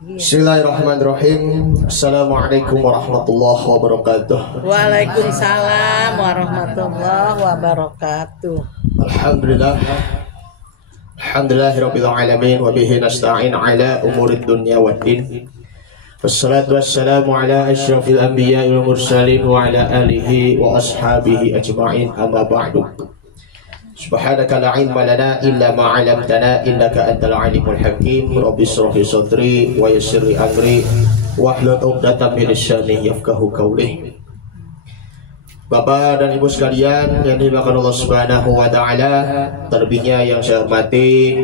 Bismillahirrahmanirrahim. Assalamualaikum warahmatullahi wabarakatuh. Waalaikumsalam warahmatullahi wabarakatuh. Alhamdulillah. Alhamdulillahirabbil alamin wa bihi nasta'in ala umurid dunya waddin. Wassalatu wassalamu ala asyrafil anbiya'i wal mursalin wa ala alihi wa ashabihi ajma'in, amma ba'du. Subhanaka la ilma lana illa ma 'allamtana innaka antal alimul hakim. Rabbi shrah li sadri wa yassir li amri wahlul 'uqdatam min lisani yafqahu qawli. Bapak dan Ibu sekalian yang dimuliakan Allah Subhanahu wa taala, terlebihnya yang saya hormati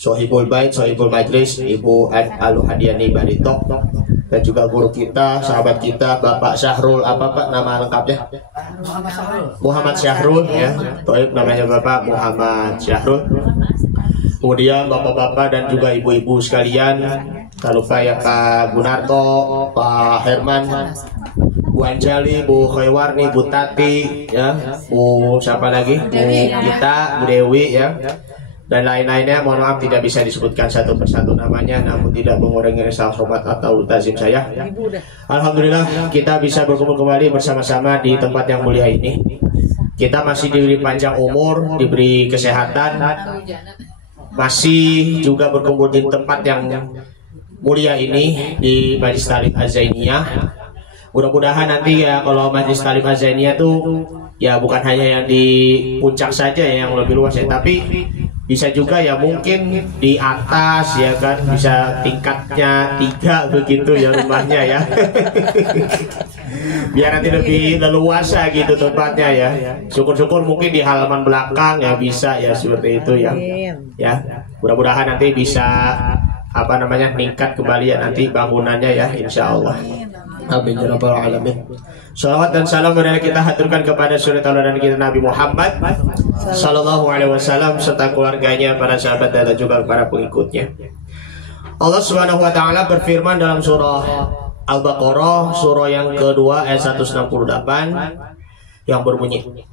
Sohibul Bait, Sohibul Majlis, Ibu Al-Hadiani Barito, dan juga guru kita, sahabat kita, Bapak Syahrul, apa Pak nama lengkapnya? Muhammad Syahrul, ya. Baik, namanya Bapak Muhammad Syahrul. Kemudian bapak-bapak dan juga ibu-ibu sekalian, tak lupa ya Pak Gunarto, Pak Herman, Bu Anjali, Bu Khaywarni, Bu Tati, ya, Bu siapa lagi? Bu Gita, Bu Dewi, ya, dan lain-lainnya. Mohon maaf tidak bisa disebutkan satu persatu namanya, namun tidak mengurangi rasa hormat atau tazim saya. Alhamdulillah kita bisa berkumpul kembali bersama-sama di tempat yang mulia ini. Kita masih diberi panjang umur, diberi kesehatan, masih juga berkumpul di tempat yang mulia ini, di Majlis Talim Az-Zainiyah. Mudah-mudahan nanti ya kalau Majlis Talim Az-Zainiyah tuh ya bukan hanya yang di puncak saja ya, yang lebih luas ya, tapi bisa juga ya mungkin di atas ya kan, bisa tingkatnya 3 begitu ya rumahnya ya. Biar nanti lebih leluasa gitu tempatnya ya. Syukur-syukur mungkin di halaman belakang ya bisa ya, seperti itu ya. Ya, mudah-mudahan nanti bisa apa namanya meningkat kembali ya nanti bangunannya ya, insya Allah. Amin ya rabbal alamin. Salawat dan salam marilah kita haturkan kepada suri tauladan kita Nabi Muhammad sallallahu alaihi wasallam serta keluarganya, para sahabat dan juga para pengikutnya. Allah Subhanahu wa taala berfirman dalam surah Al-Baqarah, surah yang kedua ayat 168 yang berbunyi,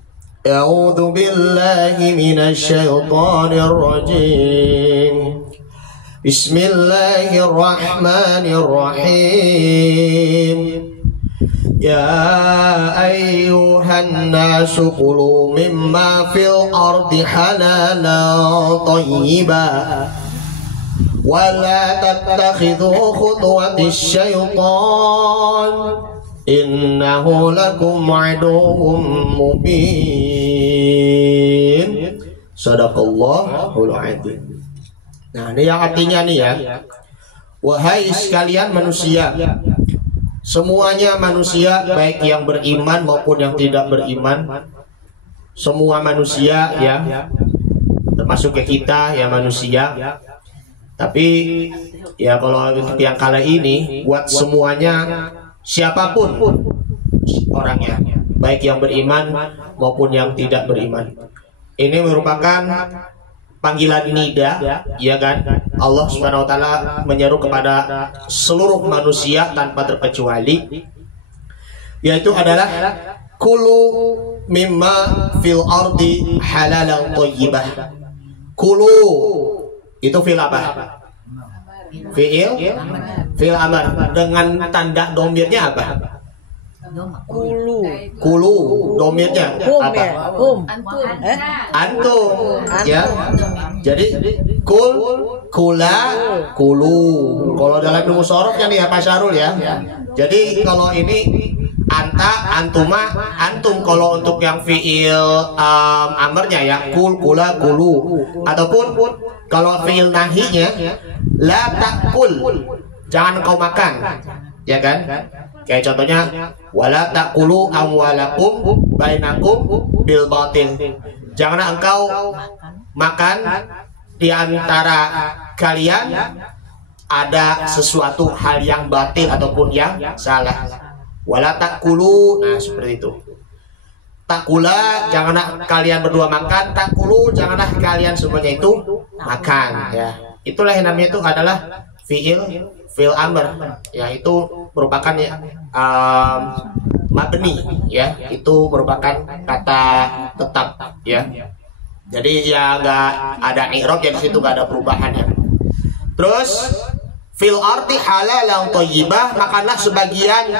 A'udzu billahi minasy syaithanir rajim. Bismillahirrahmanirrahim. Ya ayyuhan nasu kulu mimma fil ardi halalan thayyiban wa la tattakhidhu khutuwatis syaitan innahu lakum aduwwum mubin. Shadaqallahul adzim. Nah, ini yang artinya nih ya, wahai sekalian manusia, semuanya manusia, baik yang beriman maupun yang tidak beriman, semua manusia ya, termasuk ke kita ya manusia. Tapi ya kalau untuk yang kala ini buat semuanya, siapapun orangnya, baik yang beriman maupun yang tidak beriman. Ini merupakan panggilan nida, ya kan? Allah Subhanahu wa taala menyeru kepada seluruh manusia tanpa terkecuali, yaitu adalah kulu mimma fil ardi halalan thayyibah. Kulu itu fil apa? Fil amar dengan tanda domirnya apa? Kulu domirnya apa? Antum ya. Jadi kula, kulu. Kalau dalam ilmu sorofnya nih ya Pak Syarul ya. Jadi kalau ini anta, antuma, antum. Kalau untuk yang fiil amarnya ya kula, kulu. Ataupun kalau fiil nahinya la takul, jangan kau makan, ya kan? Kayak contohnya wala taqulu amwalakum bainakum bil batil. Janganlah engkau makan di antara kalian ada sesuatu hal yang batil ataupun yang salah. Wala taqulu, nah seperti itu. Takula, janganlah kalian berdua makan. Takulu, janganlah kalian semuanya itu makan ya. Itulah yang namanya itu adalah fi'il amr, ya itu merupakan mabni ya, itu merupakan kata tetap ya. Jadi ya nggak ada i'rab, ya di situ nggak ada perubahan ya. Terus fil ardi halalan thayyibah, makanlah sebagian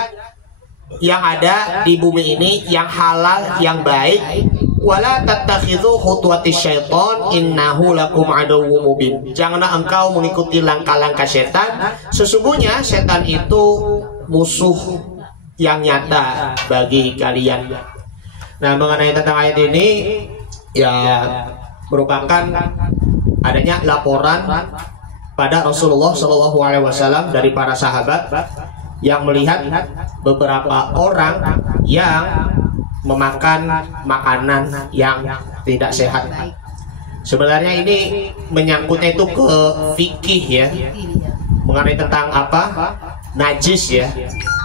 yang ada di bumi ini yang halal, yang baik. Wala tattakhidhu khutuwatis syaiton innahu lakum aduwwum mubin. Janganlah engkau mengikuti langkah-langkah setan, sesungguhnya setan itu musuh yang nyata bagi kalian. Nah, mengenai tentang ayat ini ya merupakan adanya laporan pada Rasulullah Shallallahu Alaihi Wasallam dari para sahabat yang melihat beberapa orang yang memakan makanan yang tidak sehat. Sebenarnya ini menyangkutnya itu ke fikih ya, mengenai tentang apa najis ya,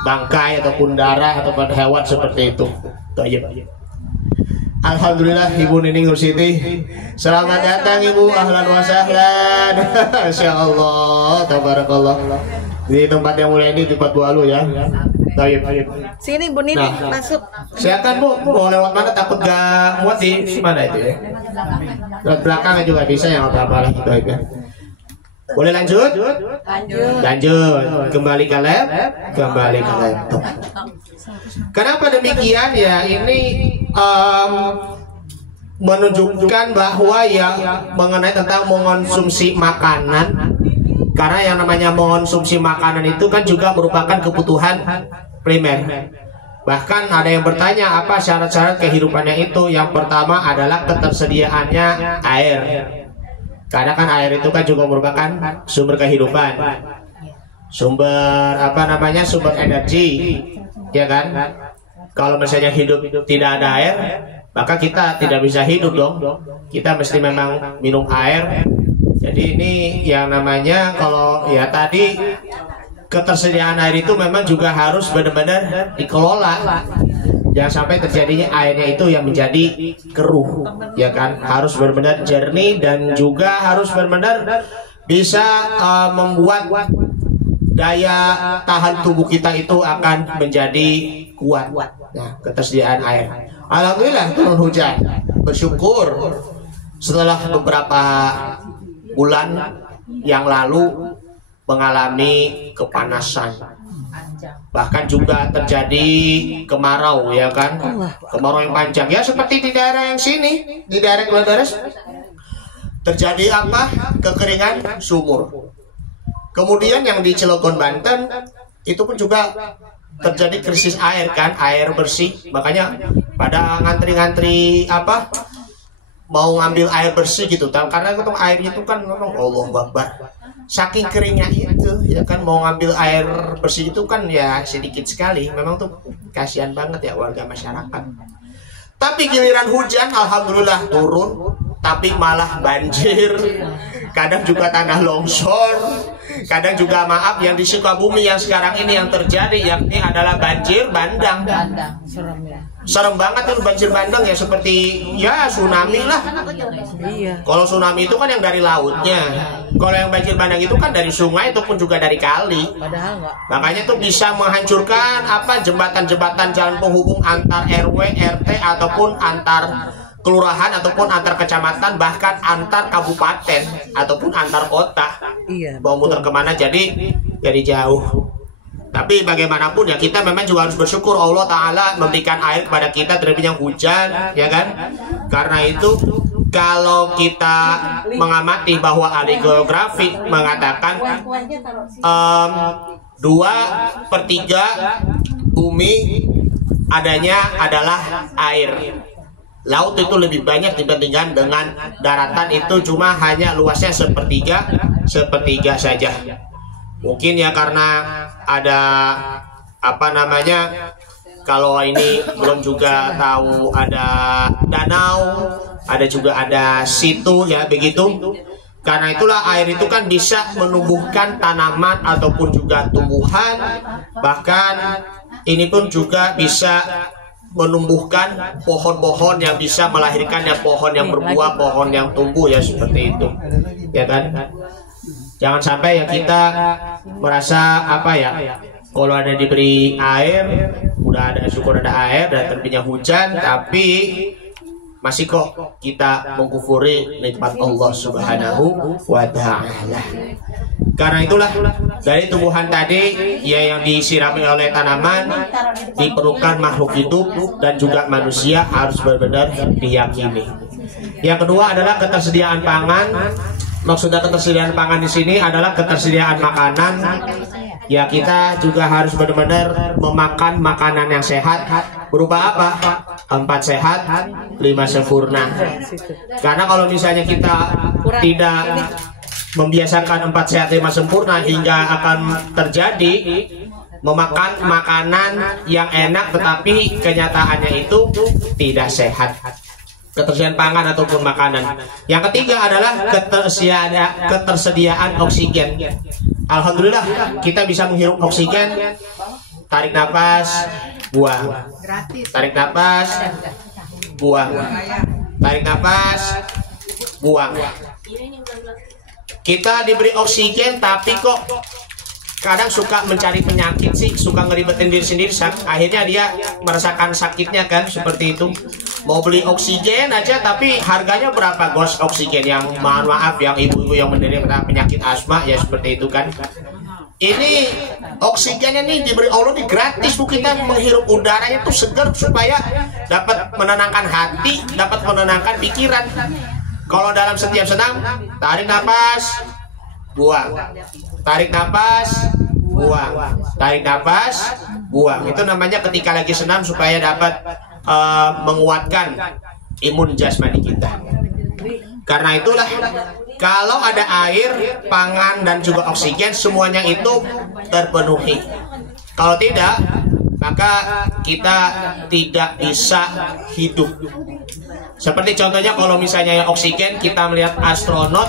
bangkai ataupun darah ataupun hewan seperti itu. Alhamdulillah Ibu Nining Nur Siti, selamat datang Ibu, ahlan wa sahlan. Masya Allah, tabarakallah. Di tempat yang mulia ini tempat bualu ya. Sini Bu Nining masuk. Silakan Bu, mau lewat mana, takut gak muat di mana itu ya? Lewat belakang juga bisa, yang apa-apa lah gitu aja. Boleh lanjut? Lanjut. Kembali ke laptop. Kenapa demikian ya? Ini menunjukkan bahwa ya mengenai tentang mengonsumsi makanan, karena yang namanya mengonsumsi makanan itu kan juga merupakan kebutuhan primer. Bahkan ada yang bertanya apa syarat-syarat kehidupannya itu. Yang pertama adalah ketersediaannya air, karena kan air itu kan juga merupakan sumber kehidupan, sumber sumber energi, ya kan? Kalau misalnya hidup tidak ada air, maka kita tidak bisa hidup dong. Kita mesti memang minum air. Jadi ini yang namanya kalau ya tadi ketersediaan air itu memang juga harus benar-benar dikelola. Jangan sampai terjadinya airnya itu yang menjadi keruh, ya kan? Harus benar-benar jernih dan juga harus benar-benar bisa membuat daya tahan tubuh kita itu akan menjadi kuat. Nah, ketersediaan air. Alhamdulillah turun hujan. Bersyukur setelah beberapa bulan yang lalu mengalami kepanasan. Bahkan juga terjadi kemarau, ya kan? Kemarau yang panjang. Ya seperti di daerah yang sini, di daerah Keledares terjadi apa? Kekeringan sumur. Kemudian yang di Cilegon, Banten itu pun juga terjadi krisis air kan, air bersih. Makanya pada ngantri-ngantri mau ngambil air bersih gitu, karena itu air itu kan memang Allah Akbar, saking keringnya itu ya kan, mau ngambil air bersih itu kan ya sedikit sekali. Memang tuh kasihan banget ya warga masyarakat. Tapi giliran hujan alhamdulillah turun, tapi malah banjir, kadang juga tanah longsor, kadang juga maaf yang di Sukabumi yang sekarang ini yang terjadi yakni adalah banjir bandang. Serem banget tuh banjir bandang ya, seperti ya tsunami lah. Kalau tsunami itu kan yang dari lautnya, kalau yang banjir bandang itu kan dari sungai ataupun juga dari kali. Makanya tuh bisa menghancurkan jembatan-jembatan jalan penghubung antar RW, RT ataupun antar kelurahan ataupun antar kecamatan, bahkan antar kabupaten ataupun antar kota. Mau muter kemana jadi jauh. Tapi bagaimanapun ya kita memang juga harus bersyukur Allah Ta'ala memberikan air kepada kita, terlebihnya hujan, ya kan? Karena itu kalau kita mengamati bahwa ahli geografi mengatakan 2/3 bumi adanya adalah air. Laut itu lebih banyak dibandingkan dengan daratan, itu cuma hanya luasnya sepertiga saja. Mungkin ya karena ada kalau ini belum juga tahu ada danau, ada juga ada situ ya begitu. Karena itulah air itu kan bisa menumbuhkan tanaman ataupun juga tumbuhan, bahkan ini pun juga bisa menumbuhkan pohon-pohon yang bisa melahirkan ya pohon yang berbuah, pohon yang tumbuh ya seperti itu, ya kan? Jangan sampai ya kita merasa kalau ada diberi air, udah ada syukur ada air dan terbitnya hujan, tapi masih kok kita mengkufuri nikmat Allah Subhanahu wa Ta'ala. Karena itulah dari tumbuhan tadi ya yang disirami oleh tanaman diperlukan makhluk hidup dan juga manusia harus benar-benar diyakini. Yang kedua adalah ketersediaan pangan. Maksudnya ketersediaan pangan di sini adalah ketersediaan makanan. Ya kita juga harus benar-benar memakan makanan yang sehat. Berupa apa? 4 sehat, 5 sempurna. Karena kalau misalnya kita tidak membiasakan 4 sehat 5 sempurna, hingga akan terjadi memakan makanan yang enak tetapi kenyataannya itu tidak sehat. Ketersediaan pangan ataupun makanan. Yang ketiga adalah ketersediaan oksigen. Alhamdulillah kita bisa menghirup oksigen. Tarik nafas, buang. Tarik nafas, buang. Tarik nafas, buang. Kita diberi oksigen tapi kok kadang suka mencari penyakit sih, suka ngeribetin diri sendiri, akhirnya dia merasakan sakitnya kan, seperti itu. Mau beli oksigen aja tapi harganya berapa gos oksigen, yang mohon maaf yang ibu-ibu yang menderita penyakit asma ya seperti itu kan. Ini oksigennya nih diberi Allah di gratis, bu, kita menghirup udaranya tuh segar supaya dapat menenangkan hati, dapat menenangkan pikiran. Kalau dalam setiap senam, tarik nafas, buang. Tarik nafas, buang. Tarik nafas, buang. Itu namanya ketika lagi senam supaya dapat menguatkan imun jasmani kita. Karena itulah kalau ada air, pangan dan juga oksigen, semuanya itu terpenuhi. Kalau tidak, maka kita tidak bisa hidup. Seperti contohnya kalau misalnya oksigen, kita melihat astronot.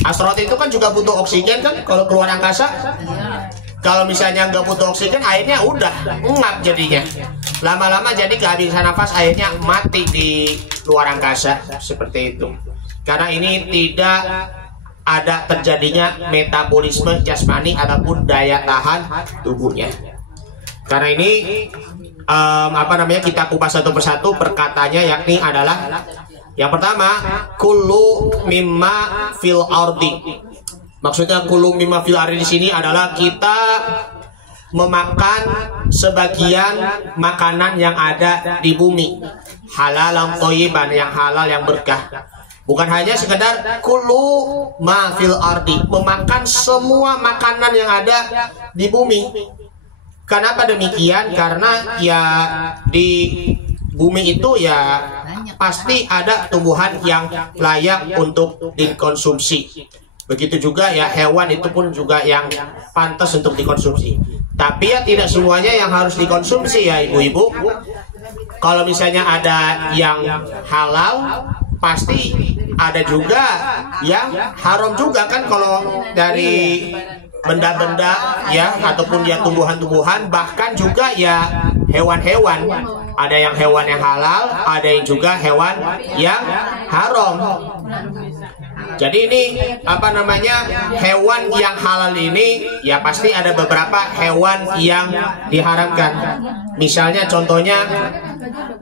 Astronot itu kan juga butuh oksigen kan kalau keluar angkasa. Kalau misalnya nggak butuh oksigen, akhirnya udah ngap jadinya. Lama-lama jadi kehabisan nafas, akhirnya mati di luar angkasa. Seperti itu. Karena ini tidak ada terjadinya metabolisme jasmani ataupun daya tahan tubuhnya. Karena ini kita kupas satu persatu perkataannya, yakni adalah yang pertama, kullu mimma fil ardi. Maksudnya kullu mimma fil ardi di sini adalah kita memakan sebagian makanan yang ada di bumi, halalan thayyiban, yang halal yang berkah. Bukan hanya sekedar kullu ma fil ardi, memakan semua makanan yang ada di bumi. Kenapa demikian? Karena ya di bumi itu ya pasti ada tumbuhan yang layak untuk dikonsumsi. Begitu juga ya hewan itu pun juga yang pantas untuk dikonsumsi. Tapi ya tidak semuanya yang harus dikonsumsi ya ibu-ibu. Kalau misalnya ada yang halal, pasti ada juga yang haram juga kan, kalau dari benda-benda ya ataupun ya tumbuhan-tumbuhan, bahkan juga ya hewan-hewan. Ada yang hewan yang halal, ada yang juga hewan yang haram. Jadi ini hewan yang halal ini ya pasti ada beberapa hewan yang diharamkan. Misalnya contohnya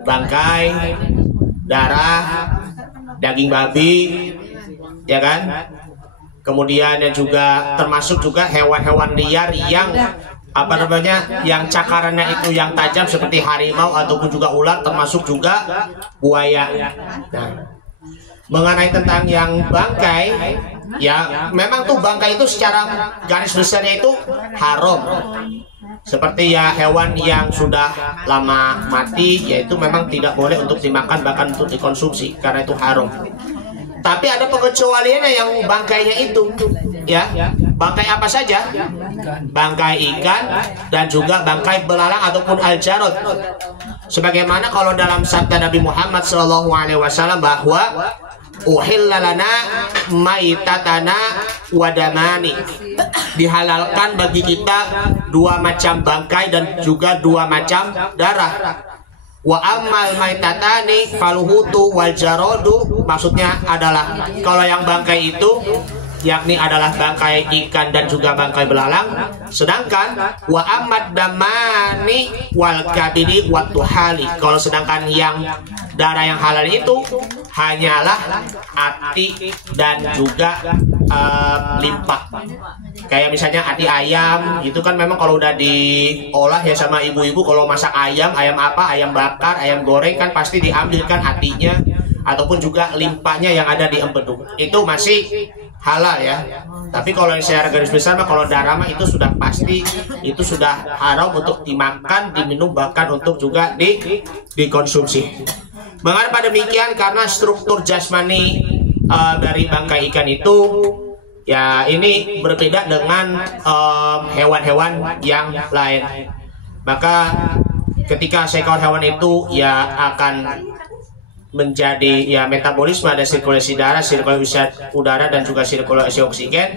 bangkai, darah, daging babi, ya kan? Kemudian yang juga termasuk juga hewan-hewan liar yang yang cakarannya itu yang tajam seperti harimau ataupun juga ular, termasuk juga buaya. Nah, mengenai tentang yang bangkai, ya memang tuh bangkai itu secara garis besarnya itu haram. Seperti ya hewan yang sudah lama mati, yaitu memang tidak boleh untuk dimakan, bahkan untuk dikonsumsi karena itu haram. Tapi ada pengecualiannya yang bangkainya itu, ya. Bangkai apa saja? Bangkai ikan dan juga bangkai belalang ataupun al-jarad. Sebagaimana kalau dalam sabda Nabi Muhammad SAW bahwa uhilla lana maitatana wadamani, dihalalkan bagi kita 2 macam bangkai dan juga 2 macam darah. Wa ammal maitatani faluhutu wal jaradu, maksudnya adalah kalau yang bangkai itu yakni adalah bangkai ikan dan juga bangkai belalang, sedangkan wa ammad damani wal kabidi wat tuhali, kalau sedangkan yang darah yang halal itu hanyalah hati dan juga limpa. Kayak misalnya hati ayam, itu kan memang kalau udah diolah ya sama ibu-ibu, kalau masak ayam, ayam apa, ayam bakar, ayam goreng kan pasti diambil kan hatinya ataupun juga limpahnya yang ada di empedu. Itu masih halal ya. Tapi kalau yang secara garis besar mah kalau darah mah itu sudah pasti, itu sudah haram untuk dimakan, diminum, bahkan untuk juga dikonsumsi. Mengapa demikian? Karena struktur jasmani dari bangkai ikan itu ya ini berbeda dengan hewan-hewan yang lain. Maka ketika seekor hewan itu ya akan menjadi ya metabolisme, ada sirkulasi darah, sirkulasi udara dan juga sirkulasi oksigen.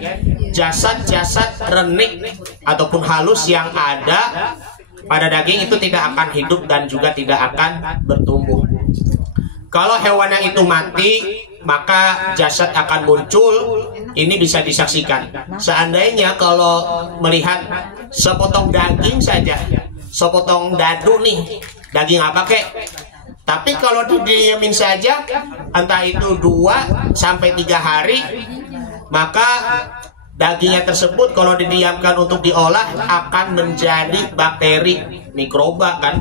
Jasad-jasad renik ataupun halus yang ada pada daging itu tidak akan hidup dan juga tidak akan bertumbuh. Kalau hewannya itu mati, maka jasad akan muncul. Ini bisa disaksikan. Seandainya kalau melihat sepotong daging saja, sepotong dadu nih, daging apa kek? Tapi kalau didiamin saja, entah itu 2 sampai 3 hari, maka dagingnya tersebut kalau didiamkan untuk diolah akan menjadi bakteri, mikroba kan,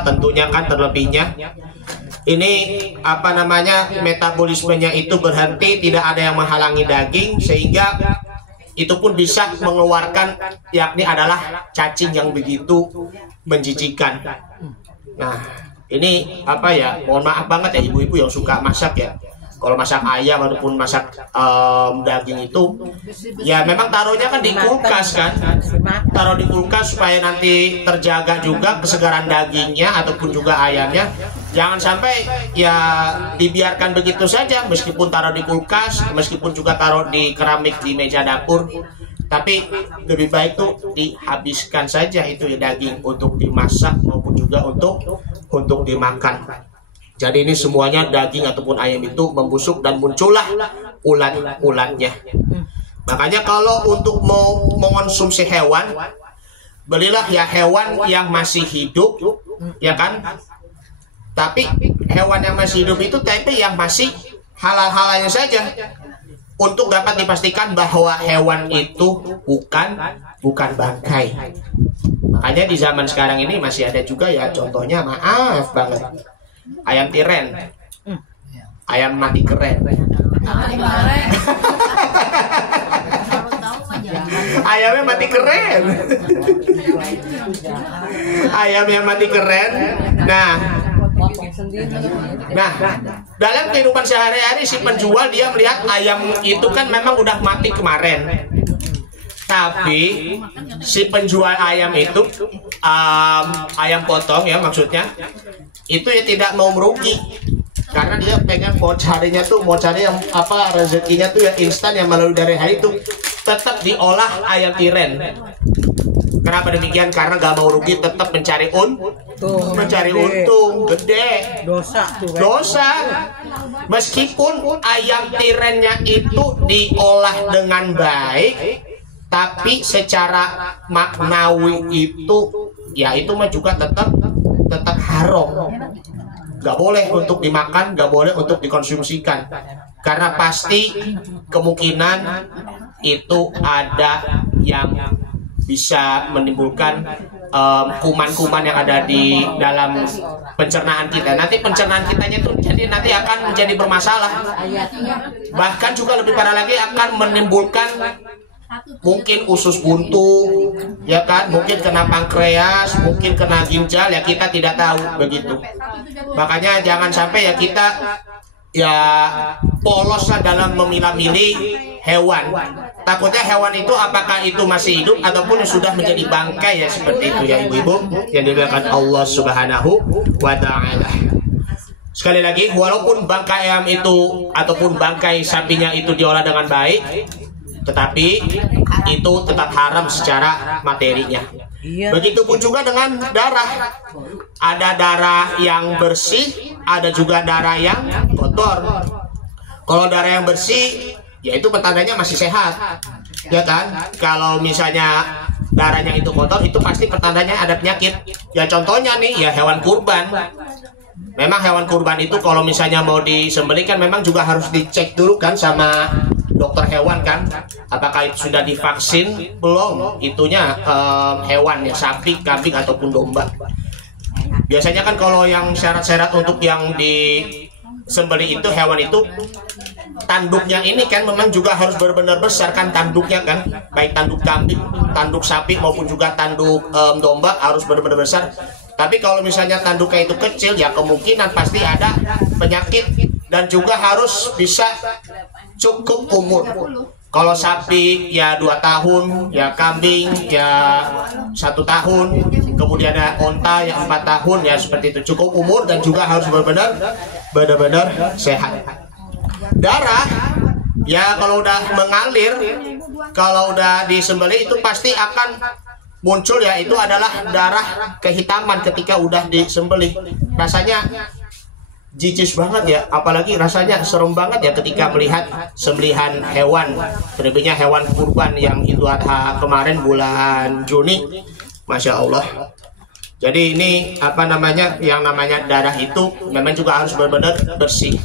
tentunya kan terlebihnya. Ini apa namanya, metabolismenya itu berhenti, tidak ada yang menghalangi daging, sehingga itu pun bisa mengeluarkan, yakni adalah cacing yang begitu menjijikan. Nah, ini apa ya, mohon maaf banget ya ibu-ibu yang suka masak ya. Kalau masak ayam ataupun masak daging itu, ya memang taruhnya kan di kulkas kan, taruh di kulkas supaya nanti terjaga juga kesegaran dagingnya ataupun juga ayamnya. Jangan sampai ya dibiarkan begitu saja, meskipun taruh di kulkas, meskipun juga taruh di keramik di meja dapur, tapi lebih baik tuh dihabiskan saja itu ya daging untuk dimasak maupun juga untuk dimakan. Jadi ini semuanya daging ataupun ayam itu membusuk dan muncullah ulat-ulatnya. Makanya kalau untuk mau mengonsumsi hewan, belilah ya hewan yang masih hidup, ya kan? Tapi hewan yang masih hidup itu tapi yang masih halal-halalnya saja, untuk dapat dipastikan bahwa hewan itu bukan bangkai. Makanya di zaman sekarang ini masih ada juga ya, contohnya maaf banget, ayam tiren, ayam mati keren. Ayamnya mati keren. Ayamnya mati keren. Nah, dalam kehidupan sehari-hari si penjual dia melihat ayam itu kan memang udah mati kemarin. Tapi si penjual ayam itu ayam potong ya maksudnya, itu ya tidak mau merugi, karena dia pengen mau cari yang apa, rezekinya tuh yang instan, yang melalui darah itu tetap diolah ayam tiren. Kenapa demikian? Karena gak mau rugi, tetap mencari untung gede. Dosa. Meskipun ayam tirennya itu diolah dengan baik, tapi secara maknawi itu ya itu mah juga tetap haram. Gak boleh untuk dimakan, gak boleh untuk dikonsumsikan, karena pasti kemungkinan itu ada yang bisa menimbulkan kuman-kuman yang ada di dalam pencernaan kita. Nanti pencernaan kitanya tuh jadi nanti akan menjadi bermasalah. Bahkan juga lebih parah lagi, akan menimbulkan mungkin usus buntu, ya kan, mungkin kena pankreas, mungkin kena ginjal, ya kita tidak tahu begitu. Makanya jangan sampai ya kita ya poloslah dalam memilah-milih hewan. Takutnya hewan itu apakah itu masih hidup ataupun sudah menjadi bangkai ya, seperti itu ya ibu-ibu yang dimuliakan Allah Subhanahu wa ta'ala. Sekali lagi, walaupun bangkai ayam itu ataupun bangkai sapinya itu diolah dengan baik, tetapi itu tetap haram secara materinya. Begitupun juga dengan darah. Ada darah yang bersih, ada juga darah yang kotor. Kalau darah yang bersih, ya itu petandanya masih sehat, ya kan? Kalau misalnya darahnya itu kotor, itu pasti petandanya ada penyakit. Ya contohnya nih, ya hewan kurban. Memang hewan kurban itu kalau misalnya mau disembelih kan memang juga harus dicek dulu kan sama dokter hewan kan, apakah itu sudah divaksin belum itunya hewan ya, sapi, kambing ataupun domba. Biasanya kan kalau yang syarat-syarat untuk yang disembelih itu hewan itu tanduknya ini kan memang juga harus benar-benar besar kan tanduknya kan, baik tanduk kambing, tanduk sapi maupun juga tanduk domba harus benar-benar besar. Tapi kalau misalnya tanduknya itu kecil ya kemungkinan pasti ada penyakit dan juga harus bisa cukup umur. Kalau sapi ya 2 tahun, ya kambing ya 1 tahun, kemudian ada onta yang 4 tahun ya seperti itu, cukup umur dan juga harus benar-benar sehat. Darah ya kalau udah mengalir, kalau udah disembelih itu pasti akan muncul ya, itu adalah darah kehitaman ketika udah disembelih. Rasanya jijik banget ya, apalagi rasanya serem banget ya ketika melihat sembelihan hewan, terlebihnya hewan kurban yang Idul Adha kemarin bulan Juni, Masya Allah. Jadi ini apa namanya, yang namanya darah itu memang juga harus benar-benar bersih.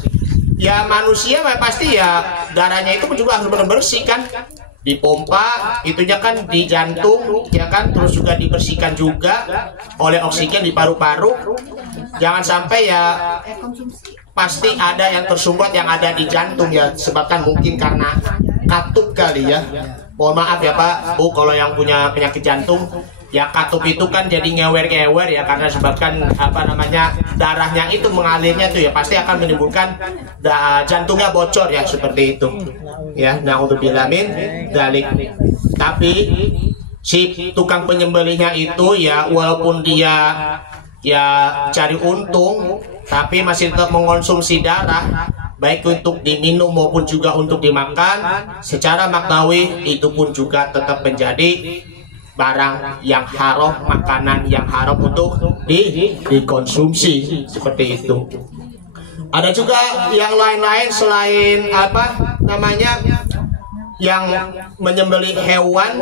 Ya manusia pasti ya darahnya itu juga harus benar-benar bersih kan, dipompa itunya kan di jantung ya kan, terus juga dibersihkan juga oleh oksigen di paru-paru. Jangan sampai ya pasti ada yang tersumbat yang ada di jantung ya, sebabkan mungkin karena katup kali ya. Mohon maaf ya Pak Bu kalau yang punya penyakit jantung ya, katup itu kan jadi ngewer-ngewer ya, karena sebabkan apa namanya darahnya itu mengalirnya tuh ya pasti akan menimbulkan jantungnya bocor ya, seperti itu ya. Naudzubillah min dzalik. Tapi si tukang penyembelihnya itu ya walaupun dia ya cari untung, tapi masih tetap mengonsumsi darah, baik untuk diminum maupun juga untuk dimakan. Secara maknawi itu pun juga tetap menjadi barang yang haram, makanan yang haram untuk dikonsumsi, seperti itu. Ada juga yang lain-lain selain apa namanya yang menyembelih hewan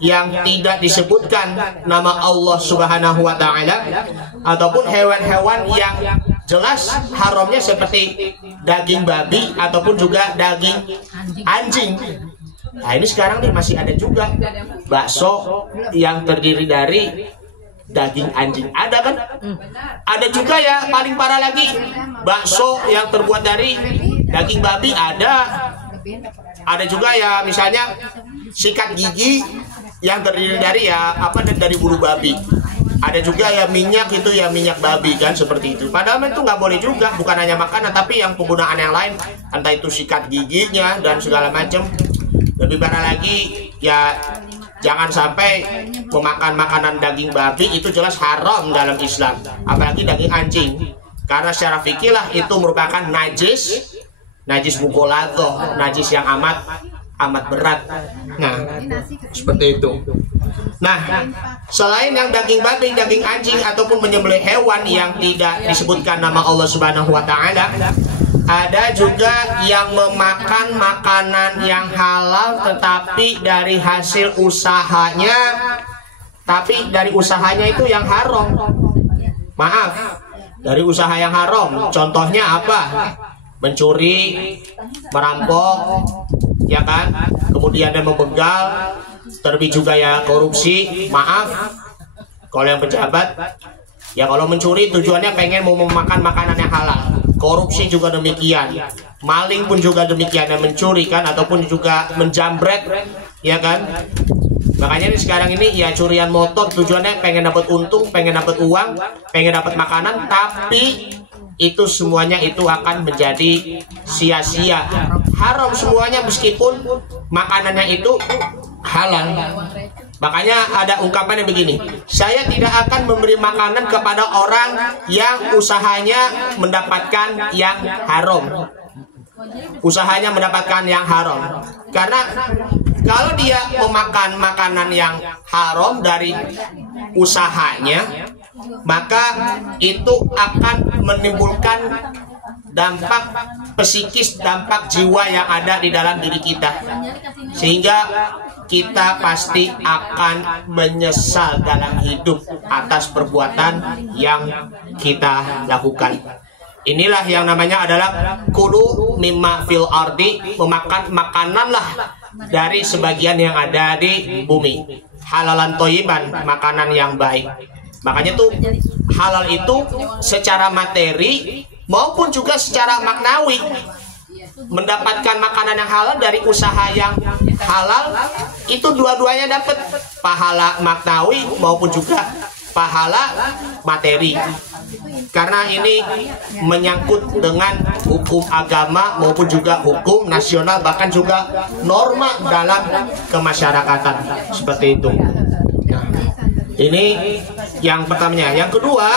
yang tidak disebutkan nama Allah Subhanahu wa taala, ataupun hewan-hewan yang jelas haramnya seperti daging babi ataupun juga daging anjing. Nah ini sekarang nih masih ada juga bakso yang terdiri dari daging anjing, ada kan? Ada juga ya paling parah lagi bakso yang terbuat dari daging babi ada. Ada juga ya misalnya sikat gigi yang terdiri dari ya apa dari bulu babi. Ada juga ya minyak itu ya minyak babi kan, seperti itu. Padahal itu nggak boleh juga, bukan hanya makanan tapi yang penggunaan yang lain, entah itu sikat giginya dan segala macam. Lebih parah lagi ya jangan sampai memakan makanan daging babi, itu jelas haram dalam Islam, apalagi daging anjing, karena secara fikih lah itu merupakan najis mughaladzah, najis yang amat berat. Nah seperti itu. Nah selain yang daging babi, daging anjing ataupun menyembelih hewan yang tidak disebutkan nama Allah Subhanahu wa taala, ada juga yang memakan makanan yang halal tetapi dari hasil usahanya, tapi dari usahanya itu yang haram. Maaf, dari usaha yang haram. Contohnya apa? Mencuri, merampok, ya kan? Kemudian dia membegal, terlebih juga ya korupsi. Maaf, kalau yang pejabat, ya kalau mencuri tujuannya pengen mau memakan makanan yang halal. Korupsi juga demikian, maling pun juga demikian, yang mencuri kan, ataupun juga menjambret, ya kan? Makanya ini sekarang ini ya curian motor tujuannya pengen dapat untung, pengen dapat uang, pengen dapat makanan, tapi itu semuanya itu akan menjadi sia-sia, haram semuanya meskipun makanannya itu halal. Makanya ada ungkapan yang begini, saya tidak akan memberi makanan kepada orang yang usahanya mendapatkan yang haram. Usahanya mendapatkan yang haram. Karena kalau dia memakan makanan yang haram dari usahanya, maka itu akan menimbulkan dampak psikis, dampak jiwa yang ada di dalam diri kita, sehingga kita pasti akan menyesal dalam hidup atas perbuatan yang kita lakukan. Inilah yang namanya adalah kulu mimma fil ardi, memakan makananlah dari sebagian yang ada di bumi. Halalan toyiban, makanan yang baik. Makanya tuh halal itu secara materi maupun juga secara maknawi. Mendapatkan makanan yang halal dari usaha yang halal itu dua-duanya dapat pahala maknawi maupun juga pahala materi. Karena ini menyangkut dengan hukum agama maupun juga hukum nasional, bahkan juga norma dalam kemasyarakatan seperti itu. Nah, ini yang pertamanya. Yang kedua,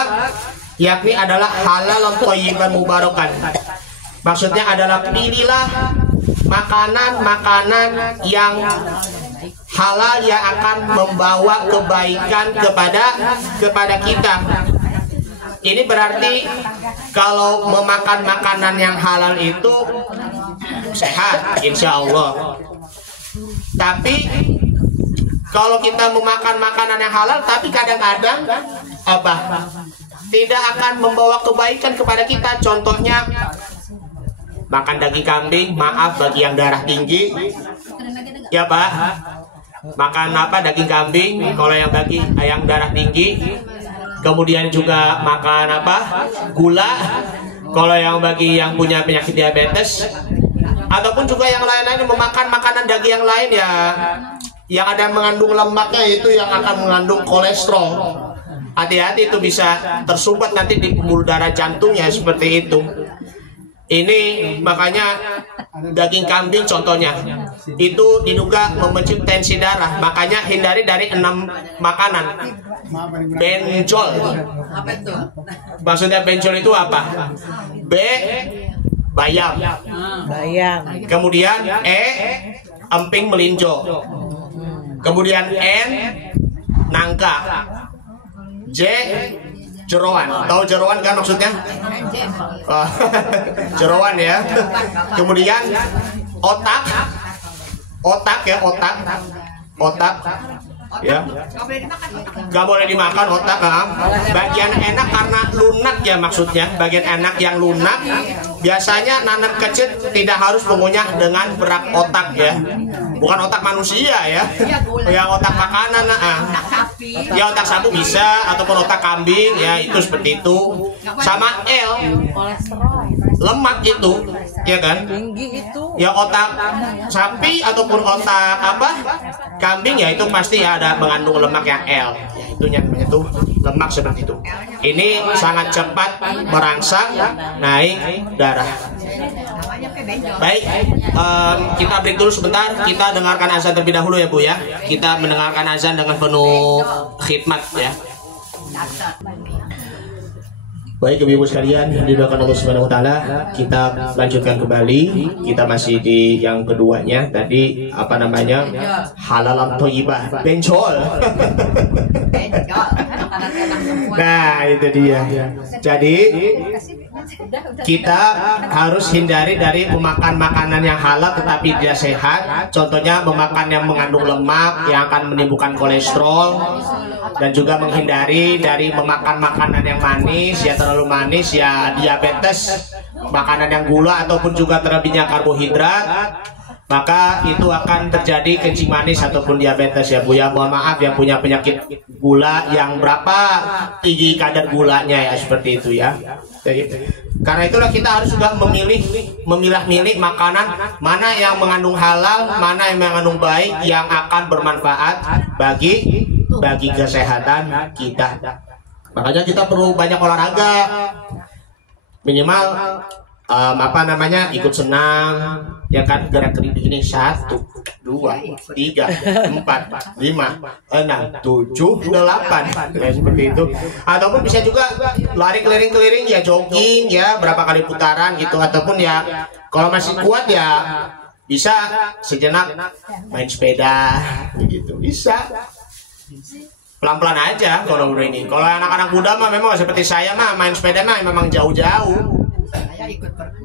yakni adalah halal thayyiban mubarakan. Maksudnya adalah pilihlah makanan-makanan yang halal yang akan membawa kebaikan kepada kita. Ini berarti kalau memakan makanan yang halal itu sehat, insya Allah. Tapi kalau kita memakan makanan yang halal, tapi kadang-kadang tidak akan membawa kebaikan kepada kita. Contohnya makan daging kambing, maaf bagi yang darah tinggi, ya Pak. Makan daging kambing, kalau yang bagi yang darah tinggi. Kemudian juga makan gula, kalau yang bagi yang punya penyakit diabetes. Ataupun juga yang lain-lain memakan makanan daging yang lain ya, yang ada mengandung lemaknya, itu yang akan mengandung kolesterol. Hati-hati, itu bisa tersumbat nanti di pembuluh darah jantungnya seperti itu. Ini makanya daging kambing contohnya itu diduga memicu tensi darah, makanya hindari dari 6 makanan. Benjol, maksudnya benjol itu apa? B, bayam. Kemudian E, emping melinjo. Kemudian N, nangka. J, jeroan. Tahu jeroan kan maksudnya? Jeroan ya. Kemudian otak ya, otak ya, nggak boleh dimakan otak. Bagian enak karena lunak ya, maksudnya bagian enak yang lunak. Biasanya nanam kecil tidak harus mengunyah dengan berak otak ya, bukan otak manusia ya, yang otak makanan. Ya otak sapi bisa, ataupun otak kambing ya, itu seperti itu. Sama L, lemak itu ya kan, ya otak sapi ataupun otak kambing ya, itu pasti ada mengandung lemak yang L ya, itu namanya tuh lemak seperti itu. Ini sangat cepat merangsang naik darah. Baik, kita break dulu sebentar. Kita dengarkan azan terlebih dahulu ya Bu ya. Kita mendengarkan azan dengan penuh khidmat ya. Baik Ibu sekalian yang didoakan Allah Subhanahu wa taala, kita lanjutkan kembali. Kita masih di yang keduanya tadi, halalan thayyibah, benjol. Nah, itu dia. Jadi kita harus hindari dari memakan makanan yang halal tetapi tidak sehat. Contohnya memakan yang mengandung lemak yang akan menimbulkan kolesterol, dan juga menghindari dari memakan makanan yang manis ya, terlalu manis ya diabetes. Makanan yang gula ataupun juga terlebihnya karbohidrat, maka itu akan terjadi kencing manis ataupun diabetes ya Bu ya. Mohon maaf yang punya penyakit gula, yang berapa tinggi kadar gulanya ya, seperti itu ya. Karena itulah kita harus juga memilah-milih makanan mana yang mengandung halal, mana yang mengandung baik, yang akan bermanfaat bagi kesehatan kita. Makanya kita perlu banyak olahraga, minimal ikut senam ya kan, gerak-gerik begini 1, 2, 3, 4, 5, 6, 7, 8 ya, seperti itu. Ataupun bisa juga lari keliling-keliling ya, jogging ya, berapa kali putaran gitu. Ataupun ya kalau masih kuat ya bisa sejenak main sepeda begitu, bisa pelan-pelan aja kalau udah ini. Kalau anak-anak muda mah memang seperti saya mah main sepeda mah memang jauh-jauh.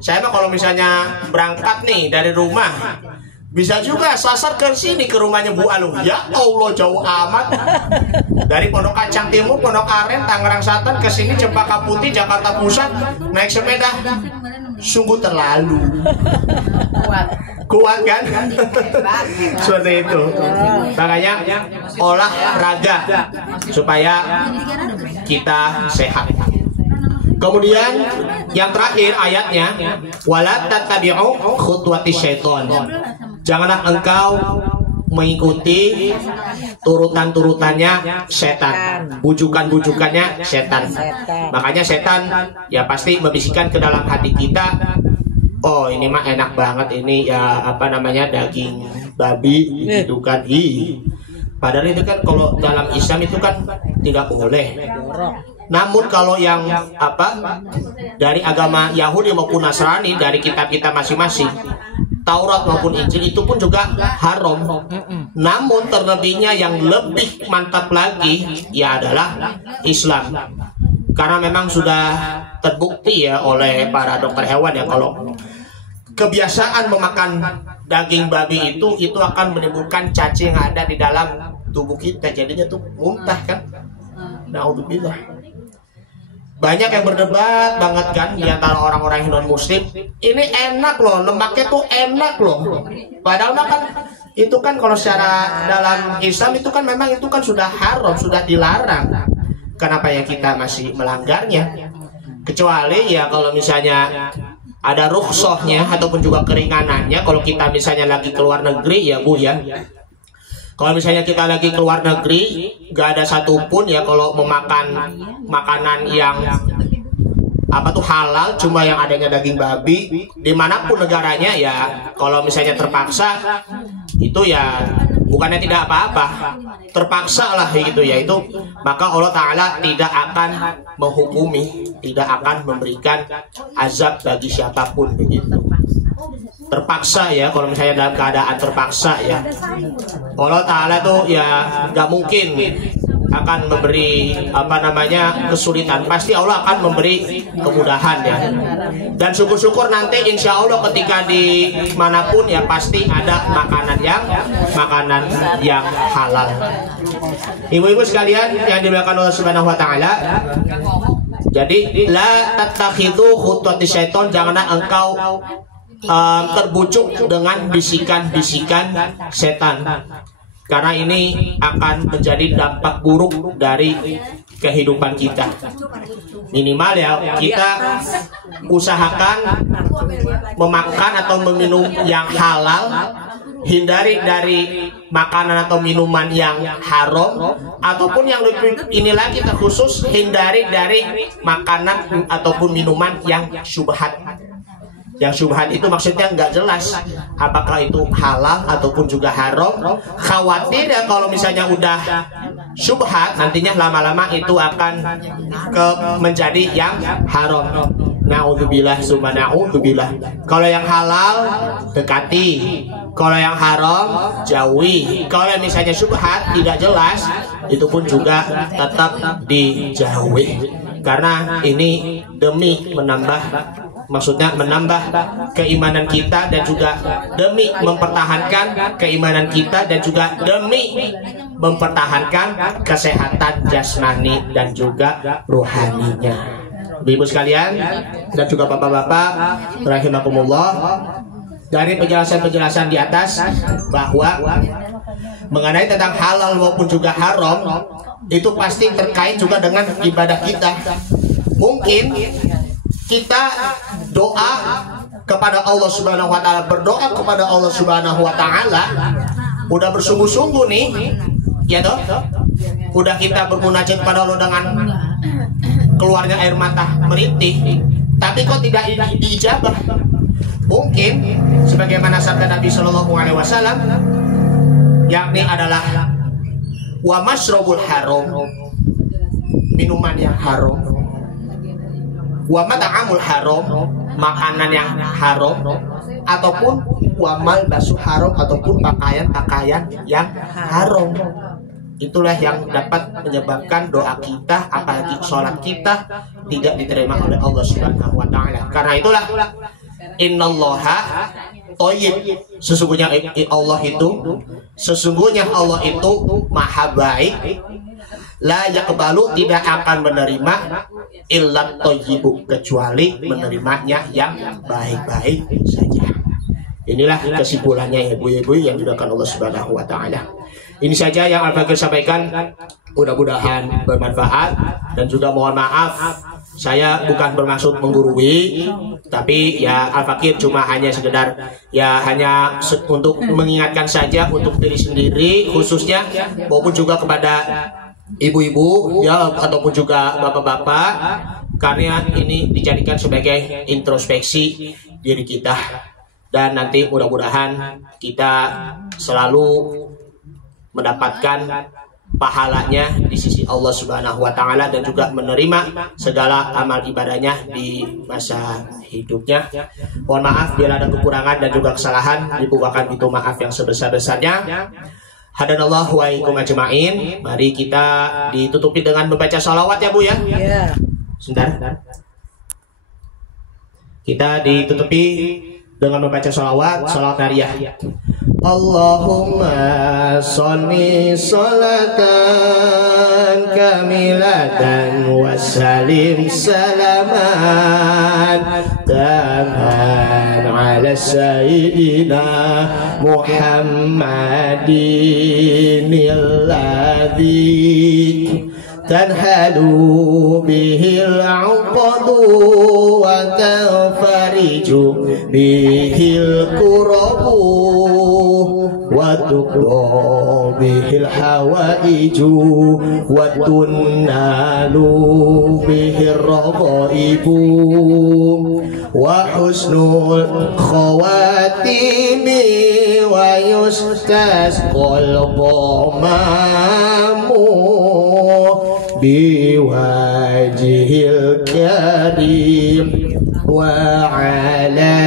Saya mah kalau misalnya berangkat nih dari rumah Bisa juga sasar ke sini, ke rumahnya Bu Alung. Ya Allah, jauh amat. Dari Pondok Kacang Timur, Pondok Aren, Tangerang Selatan ke sini Cempaka Putih, Jakarta Pusat, naik sepeda. Sungguh terlalu kuat kan? Seperti itu. Makanya olahraga supaya kita sehat. Kemudian yang terakhir ayatnya, wala tattabi'u khutuwati syaiton. Janganlah engkau mengikuti turutan-turutannya setan, bujukan-bujukannya setan. Makanya setan ya pasti membisikkan ke dalam hati kita, oh ini mah enak banget ini ya apa namanya daging babi gitu kan. Padahal itu kan kalau dalam Islam itu kan tidak boleh. Namun kalau yang apa dari agama Yahudi maupun Nasrani, dari kitab kita masing-masing, Taurat maupun Injil, itu pun juga haram. Namun terlebihnya yang lebih mantap lagi ya adalah Islam. Karena memang sudah terbukti ya oleh para dokter hewan ya, kalau kebiasaan memakan daging babi itu akan menimbulkan cacing yang ada di dalam tubuh kita, jadinya tuh muntah kan. Naudzubillah. Banyak yang berdebat banget kan di antara orang-orang non muslim, ini enak loh, lemaknya tuh enak loh. Padahal kan itu kan kalau secara dalam Islam itu kan memang itu kan sudah haram, sudah dilarang. Kenapa ya kita masih melanggarnya? Kecuali ya kalau misalnya ada rukhsahnya ataupun juga keringanannya. Kalau kita misalnya lagi keluar negeri ya Bu ya, kalau misalnya kita lagi keluar negeri, gak ada satupun ya kalau memakan makanan yang apa tuh halal, cuma yang adanya daging babi, dimanapun negaranya ya. Kalau misalnya terpaksa, itu ya bukannya tidak apa-apa, terpaksa lah gitu ya itu, maka Allah Ta'ala tidak akan menghukumi, tidak akan memberikan azab bagi siapapun begitu. Terpaksa ya, kalau misalnya dalam keadaan terpaksa ya, Allah Ta'ala tuh ya gak mungkin akan memberi apa namanya kesulitan, pasti Allah akan memberi kemudahan ya. Dan syukur-syukur nanti insya Allah ketika di manapun ya pasti ada makanan yang halal. Ibu-ibu sekalian yang dimuliakan Allah Subhanahu Wa Ta'ala, jadi la tattakhidhu khutuwati syaiton, janganlah engkau terbujuk dengan bisikan-bisikan setan, karena ini akan menjadi dampak buruk dari kehidupan kita. Minimal ya kita usahakan memakan atau meminum yang halal, hindari dari makanan atau minuman yang haram, ataupun yang lebih ini lagi terkhusus hindari dari makanan ataupun minuman yang syubhat. Yang syubhat itu maksudnya nggak jelas apakah itu halal ataupun juga haram. Khawatir ya kalau misalnya udah syubhat, nantinya lama-lama itu akan menjadi yang haram. Naudzubillah summa naudzubillah. Kalau yang halal dekati, kalau yang haram jauhi. Kalau misalnya syubhat tidak jelas, itu pun juga tetap dijauhi. Karena ini demi maksudnya menambah keimanan kita, dan juga demi mempertahankan keimanan kita, dan juga demi mempertahankan kesehatan jasmani dan juga rohaninya. Ibu sekalian dan juga bapak-bapak rahimakumullah, dari penjelasan-penjelasan di atas bahwa mengenai tentang halal maupun juga haram itu pasti terkait juga dengan ibadah kita. Mungkin kita doa kepada Allah Subhanahu Wa Ta'ala, berdoa kepada Allah Subhanahu Wa Ta'ala, udah bersungguh-sungguh nih, ya toh, udah kita bermunajat kepada Allah dengan keluarnya air mata merintih, tapi kok tidak diijabah. Mungkin sebagaimana sabda Nabi Shallallahu Alaihi Wasallam, yakni adalah wa masrobul haram, minuman yang haram, wa mat'amul haram, makanan yang haram, ataupun wa malbasu haram, ataupun pakaian-pakaian yang haram. Itulah yang dapat menyebabkan doa kita, apalagi sholat kita, tidak diterima oleh Allah Subhanahu Wa Ta'ala. Karena itulah innallaha Thayyib. Sesungguhnya Allah itu maha baik. La yaqbalu, tidak akan menerima illa thayyibu, kecuali menerimanya yang baik-baik saja. Inilah kesimpulannya ibu-ibu yang dimuliakan Allah Subhanahu wa taala. Ini saja yang Al-Fakir sampaikan, mudah-mudahan bermanfaat, dan juga mohon maaf saya bukan bermaksud menggurui, tapi ya Al-Fakir cuma hanya sekedar hanya untuk mengingatkan saja untuk diri sendiri khususnya, maupun juga kepada ibu-ibu ya ataupun juga bapak-bapak, karena ini dijadikan sebagai introspeksi diri kita, dan nanti mudah-mudahan kita selalu mendapatkan pahalanya di sisi Allah Subhanahu wa taala, dan juga menerima segala amal ibadahnya di masa hidupnya. Mohon maaf bila ada kekurangan dan juga kesalahan, dibukakan pintu maaf yang sebesar-besarnya. Hadanallahu wa iyyakum ajma'in. Mari kita ditutupi dengan membaca salawat ya Bu ya. Iya. Sebentar. Kita ditutupi dengan membaca salawat nariyah. Allahumma sholli sholatan kamilatan wa salim salaman taman ala sayyidina Muhammadin alladhi tanhalu bihil 'uqadu wa tanfariju bihil kurabu wa tuqda bihil hawaiju wa tunnalu bihir raghaibu wa husnul khawatimi wa yustasqal qamamu biwajhil karim wa ala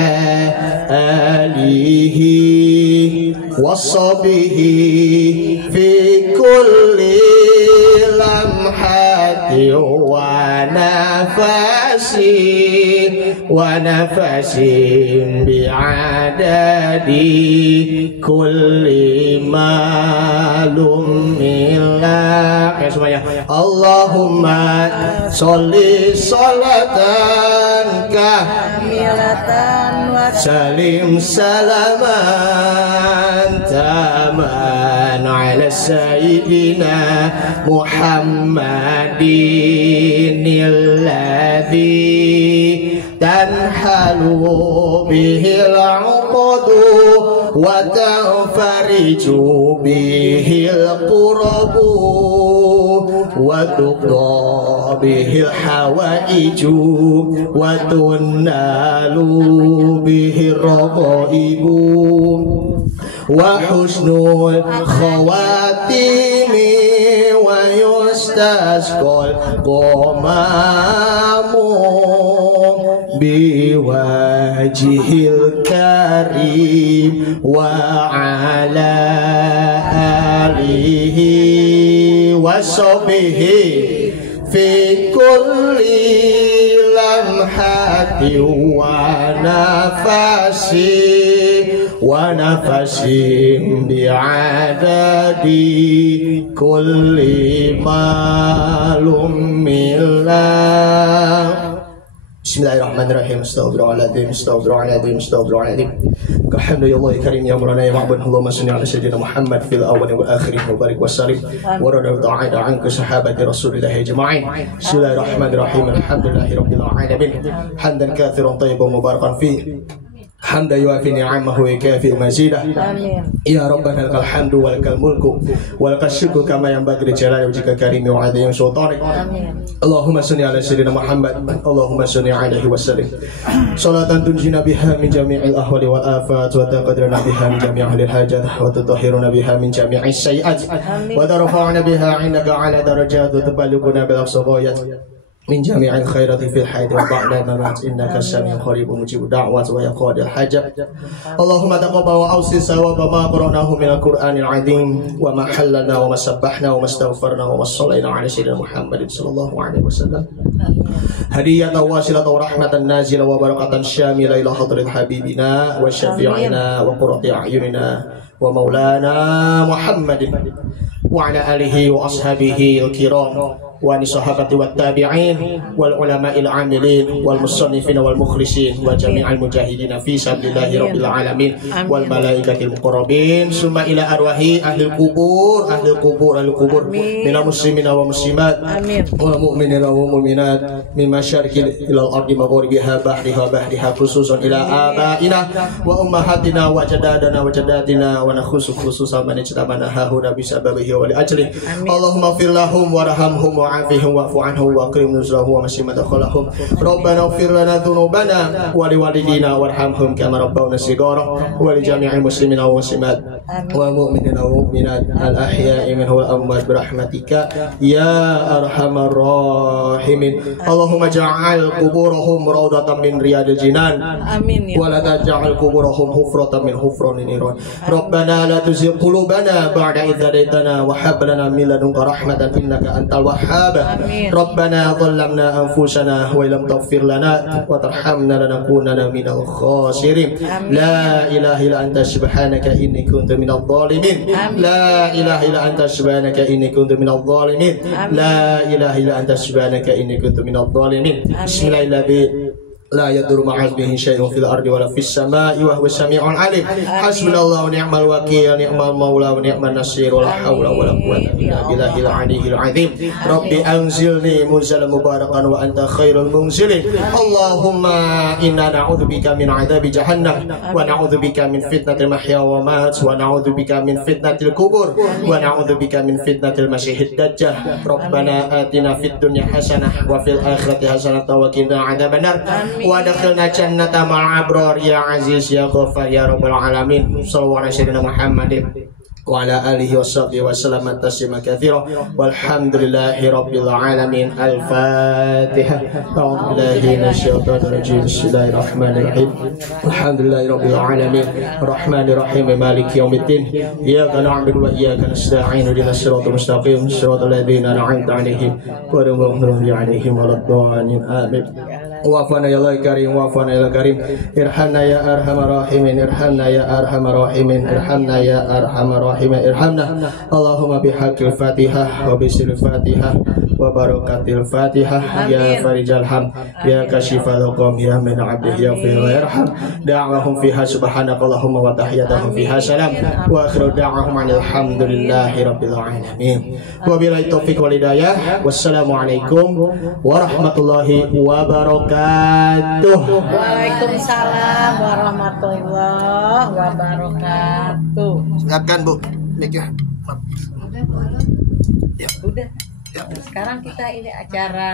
alihi washabihi fi kulli lamhati wa nafasi bi'adadi kulli malum milah. Semuanya Allahumma sholli sholatan kamilatan wa salim salaman taman ala sayyidina Muhammadin alladhi tanhalu bihil 'uqadu wa tanfariju bihil qurabu wa tuqda bihil hawaiju wa tunnalu bihir raghaibu wa husnul khawatimi wa yustasqal qamamu biwajhil karim wa ala alihi washabihi fi kulli lamhati wa nafasi bi'adadi kulli malum milah. Bismillahirrahmanirrahim. Astaghfirullahaladzim. Alhamdulillah karim ya murana ya ma'bud. Allahumma salli ala sayyidina Muhammad fil awwal wal akhir wa barik wa sallim wa radu ta'ala anka sahabati Rasulillah ajma'in. Bismillahirrahmanirrahim. Alhamdulillahirabbil alamin. Hamdan katsiran thayyiban mubarakan fi. Hamda yuafi ni'amahu wa kafi mazidah. Amin. Ya Rabbana lakal hamdu wa lakal mulku wa lakal syukru kama yanbaghi li jalali wajhika karimi wa 'azimi sultanik. Amin. Allahumma shalli ala sayyidina Muhammad. Allahumma shalli alaihi wa sallim. Salatan tunjina biha min jami'il ahwali wal afat wa taqdiruna biha min jami'il hajat wa tutahhiruna biha min jami'is sayyi'at wa tarfa'una biha 'indaka 'ala darajat wa tuballighuna bil aqsa ghayat. من جميع الخيرات في الحياة وبعد الممات إنك السميع القريب مجيب الدعوات ويقضي الحاجة. اللهم تقبل وأوصي ثواب ما قرأناه من القرآن العظيم وما حللنا وما سبحنا وما استغفرنا وما صلينا على سيدنا محمد صلى الله عليه وسلم هدية واصلة ورحمة نازلة وبركة شاملة إلى حضرة حبيبنا وشفيعنا وقرة أعيننا ومولانا محمد وعلى آله وأصحابه الكرام وعن الصحابة والتابعين والعلماء العاملين والمصنفين والمخلصين وجميع المجاهدين في سبيل الله رب العالمين والملائكة المقربين ثم إلى أرواح أهل القبور من المسلمين والمسلمات والمؤمنين والمؤمنات من مشارق إلى الأرض مغاربها بحرها خصوصا إلى آبائنا وأمهاتنا وجدادنا وجداتنا ونخص خصوصا من اجتمعنا هنا بسببه ولأجله. اللهم اغفر لهم وارحمهم وعافهم واعف عنهم واكرم نزلهم ومسح مدخلهم. ربنا اغفر لنا ذنوبنا ولوالدينا وارحمهم كما ربونا صغارا ولجميع المسلمين والمسلمات والمؤمنين والمؤمنات الأحياء منهم والأموات برحمتك يا أرحم الراحمين. اللهم اجعل قبورهم روضة من رياض الجنان ولا تجعل قبورهم حفرة من حفر النيران. ربنا لا تزغ قلوبنا بعد إذ هديتنا وهب لنا من لدنك رحمة إنك أنت الوهاب. ربنا ظلمنا أنفسنا وإن لم تغفر لنا وترحمنا لنكونن من الخاسرين. لا إله إلا أنت سبحانك إني كنت من الظالمين. لا إله إلا أنت سبحانك إني كنت من الظالمين. لا إله إلا أنت سبحانك إني كنت من الظالمين. بسم الله الذي لا يضر مع اسمه شيء في الأرض ولا في السماء وهو السميع العليم. حسبنا الله ونعم الوكيل نعم المولى ونعم النصير ولا حول ولا قوة إلا بالله العلي العظيم. ربي أنزلني منزلا مباركا وأنت خير المنزلين. اللهم إنا نعوذ بك من عذاب جهنم ونعوذ بك من فتنة المحيا والممات ونعوذ بك من فتنة القبور ونعوذ بك من فتنة المسيح الدجال. ربنا آتنا في الدنيا حسنة وفي الآخرة حسنة وقنا عذاب النار وادخلنا جنة مع الأبرار يا عزيز يا غفار يا رب العالمين. صلى الله على سيدنا محمد وعلى آله وصحبه وسلم تسليما كثيرا والحمد لله رب العالمين. الفاتحة. أعوذ بالله من الشيطان الرجيم. بسم الله الرحمن الرحيم. الحمد لله رب العالمين الرحمن الرحيم مالك يوم الدين إياك نعبد وإياك نستعين اهدنا الصراط المستقيم صراط الذين أنعمت عليهم غير المغضوب عليهم ولا الضالين آمين. وعفنا يا الله الكريم وعفنا يا الله الكريم. ارحمنا يا أرحم الراحمين ارحمنا يا أرحم الراحمين ارحمنا يا أرحم الراحمين ارحمنا. اللهم بحق الفاتحة وبسر الفاتحة وبركة الفاتحة يا فرج الهم يا كشف الغم يا من عبده يغفر ويرحم. دعوهم فيها سبحانك اللهم وتحياتهم فيها سلام وآخر دعوهم عن الحمد لله رب العالمين. وبالله التوفيق والهداية والسلام عليكم ورحمة الله وبركاته. Waalaikumsalam warahmatullahi wabarakatuh. Silakan Bu. Udah. Sekarang kita ini acara